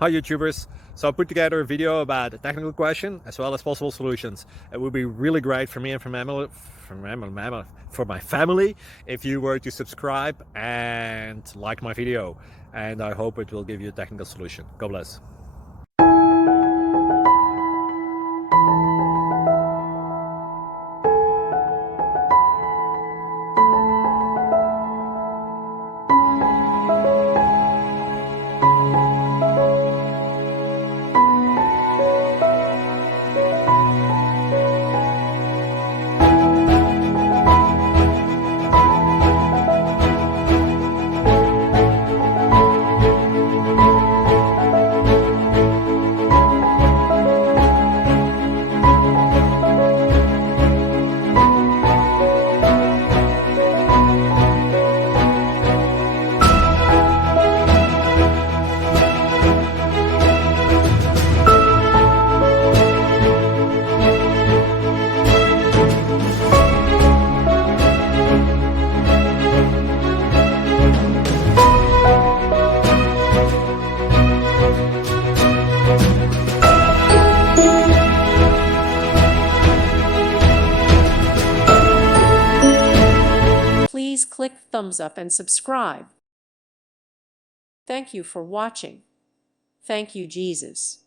Hi YouTubers! So I put together a video about a technical question as well as possible solutions. It would be really great for me and for my family if you were to subscribe and like my video, and I hope it will give you a technical solution. God bless. Please click thumbs up and subscribe. Thank you for watching. Thank you, Jesus.